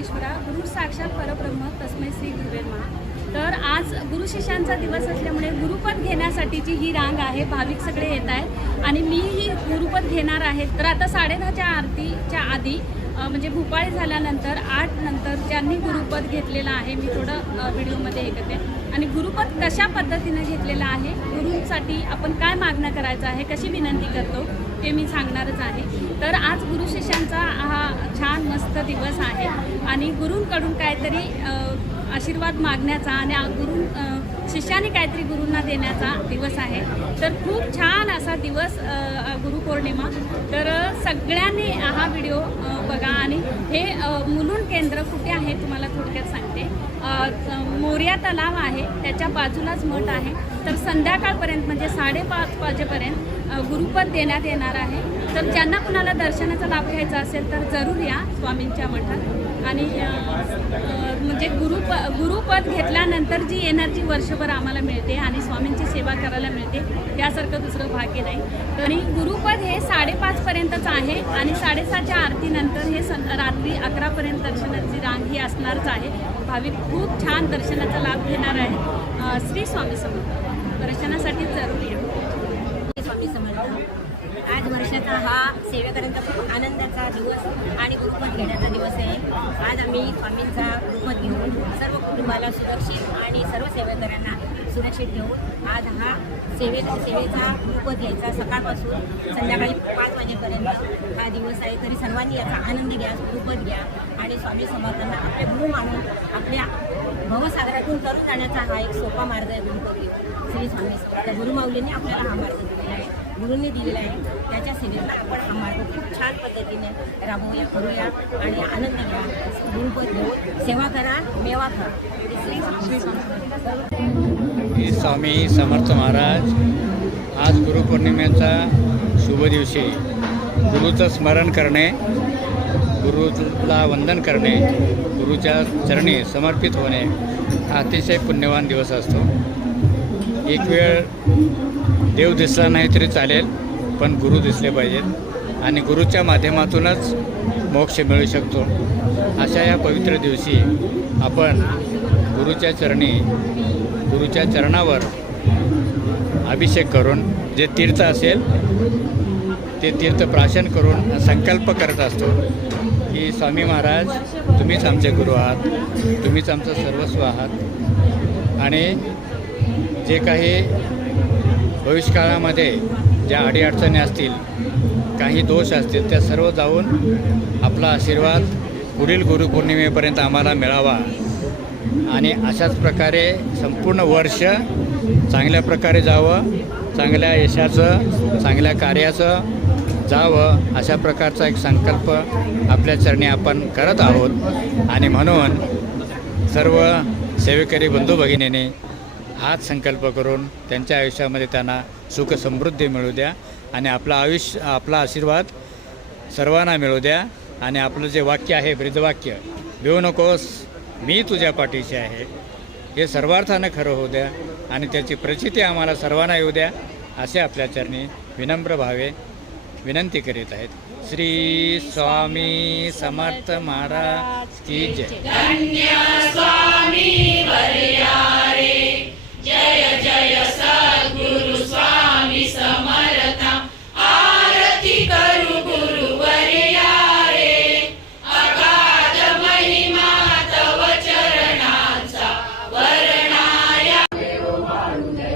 परमेश्वरा गुरु साक्षात परब्रह्म तस्मै श्री गुरुवे नमः। तर आज गुरु शिष्यांचा दिवस असल्यामुळे गुरुपद घेण्यासाठीची ही रांग आहे। भाविक सगळे येत आहेत आणि मीही गुरुपद घेणार आहे। तर आता 10:30च्या आरतीच्या आधी म्हणजे भूपाळी झाल्यानंतर 8 नंतर ज्यांनी गुरुपद घेतलेला आहे, मी थोडं व्हिडिओमध्ये हे करते आणि गुरुपद कशा पद्धतीने घेतलेला आहे, गुरुंसाठी आपण काय मागणं करायचं आहे, कशी विनंती करतो ते मी सांगणारच आहे। तर आज गुरु शिष्यांचा हा छान मस्त दिवस आहे आणि गुरूंकडून काहीतरी आशीर्वाद मागण्याचा आणि शिष्याने काहीतरी गुरूंना देण्याचा दिवस आहे। तर खूप छान असा दिवस गुरुपौर्णिमा। तर सगळ्यांनी हा व्हिडिओ बघा आणि हे मुलुंड केंद्र कुठे आहे तुम्हाला थोडक्यात सांगते। मोर्या तलाव आहे, त्याच्या बाजूलाच मठ आहे। तर संध्याकाळपर्यंत म्हणजे 5:30 वाजेपर्यंत गुरुपद देण्यात येणार आहे। तर ज्यांना कुणाला दर्शनाचा लाभ घ्यायचा असेल तर जरूर या स्वामींच्या मठात आणि म्हणजे गुरुपद घेतल्यानंतर जी एनर्जी वर्षभर आम्हाला मिळते आणि स्वामींची सेवा करायला मिळते त्यासारखं दुसरं भाग्य नाही। आणि गुरुपद हे 5:30 पर्यंतच आहे आणि 7:30च्या आरतीनंतर हे रात्री 11पर्यंत दर्शनाची रांग ही असणारच आहे। भाविक खूप छान दर्शनाचा लाभ घेणार आहे। श्री स्वामी समर्थ दर्शनासाठी जरूर या। स्वामी समर्थ। आज वर्षाचा हा सेवेकरांचा खूप आनंदाचा दिवस आणि गुरुपद घेण्याचा दिवस आहे। आज आम्ही स्वामींचा गुरुपद घेऊन सर्व कुटुंबाला सुरक्षित आणि सर्व सेवेकरांना सुरक्षित घेऊन आज हा सेवेचा गुरुपद घ्यायचा। सकाळपासून संध्याकाळी 5 वाजेपर्यंत हा दिवस आहे। तरी सर्वांनी याचा आनंद घ्या, गुरुपद घ्या आणि स्वामी समर्थांना आपले गुरु मानून आपल्या भवसागरातून तरुण जाण्याचा हा एक सोपा मार्ग आहे गुरुपद घेऊन। श्री स्वामी समर्थ गुरुमाऊलींनी आपल्याला हा मार्ग दिलेला आहे, गुरूंनी दिलेला आहे। त्याच्या सेवेला आपण हा मार्ग खूप छान पद्धतीने राबवूया, करूया आणि आनंद घ्या। गुरुपद घेऊन सेवा करा, मेवा खा। स्वामी समर्थ महाराज, आज गुरुपौर्णिमेचा शुभ दिवशी गुरुचं स्मरण करणे, गुरुला वंदन करणे, गुरुच्या चरणी समर्पित होणे हा अतिशय पुण्यवान दिवस असतो। एक वेळ देव दिसला नाही तरी चालेल, पण गुरु दिसले पाहिजेत आणि गुरुच्या माध्यमातूनच मोक्ष मिळू शकतो। अशा या पवित्र दिवशी आपण गुरुच्या चरणी, गुरुच्या चरणावर अभिषेक करून जे तीर्थ असेल ते तीर्थ प्राशन करून संकल्प करत असतो की स्वामी महाराज तुम्हीच आमचे गुरु आहात, तुम्हीच आमचं सर्वस्व आहात आणि जे काही भविष्यकाळामध्ये ज्या अडीअडचणी असतील, काही दोष असतील, त्या सर्व जाऊन आपला आशीर्वाद पुढील गुरुपौर्णिमेपर्यंत आम्हाला मिळावा आणि अशाच प्रकारे संपूर्ण वर्ष चांगल्या प्रकारे जावं, चांगल्या यशाचं, चांगल्या कार्याचं जावं, अशा प्रकारचा एक संकल्प आपल्या चरणी आपण करत आहोत। आणि म्हणून सर्व सेवेकरी बंधू भगिनीने हाच संकल्प करून त्यांच्या आयुष्यामध्ये त्यांना सुख समृद्धी मिळू द्या आणि आपला आशीर्वाद सर्वांना मिळू द्या। आणि आपलं जे वाक्य आहे, ब्रीदवाक्य, भिवू नकोस मी तुझ्या पाठीशी आहे, हे सर्वार्थानं खरं होऊ द्या आणि त्याची प्रचिती आम्हाला सर्वांना येऊ द्या, असे आपल्या चरणी विनम्र भावे विनंती करीत आहेत। श्री स्वामी समर्थ महाराज की जय। धन्य स्वामी वर्या रे, जय जय सद्गुरु स्वामी समर्था। आरती करू गुरुवर्या रे, अगाध महिमा तव चरणाचा वर्णाया। जय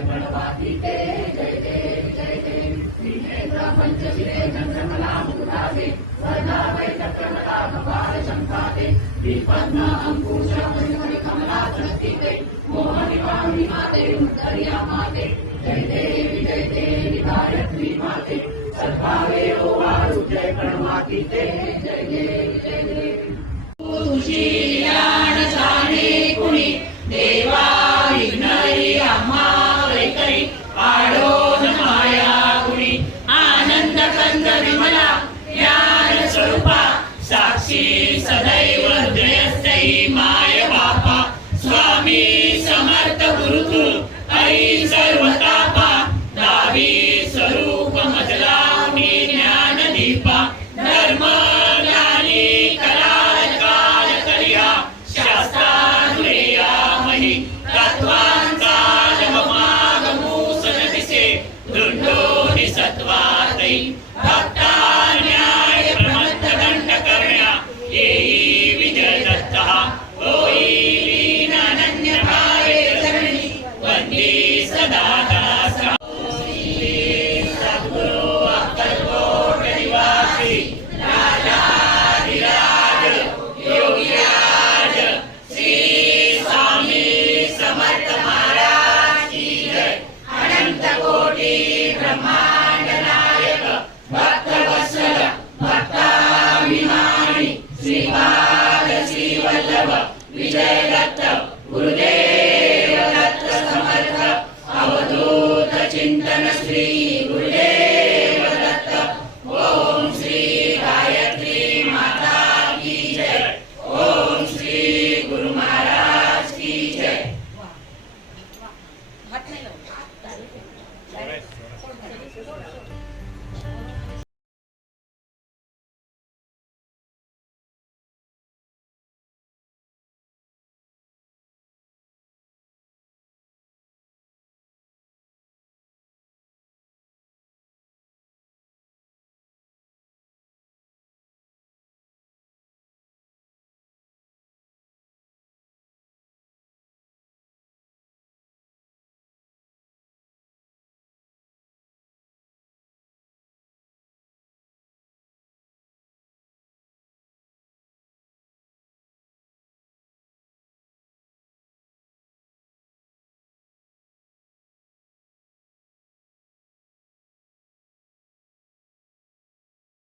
गणपती ते जय देव जय देव, विजेंद्र पंचशिले चंद्रकला मुक्तादे, सदा वैतकमला कपाल शंकादे, विपन्न अंकुश मणिमणि कमला दृष्टिते, मोहनि पावनि माते उत्तरिया माते, जय देवी गायत्री माते, सद्भावे ओवाळू जय गणमाती ते जय देवी जय देवी। तुझी ज्ञान जाणे कुणी देवा विघ्नहरी आम्हा वैकरी, आडोन माया गुणी आनंद कंद विमला, ज्ञान स्वरूपा साक्षी सदैव हृदयस्थी माय बापा। स्वामी समर्थ गुरुतु ऐ सर्वतापा, दावी स्वरूप मजला मी ज्ञान दीपा, धर्म ज्ञानी कराल काल करिया राम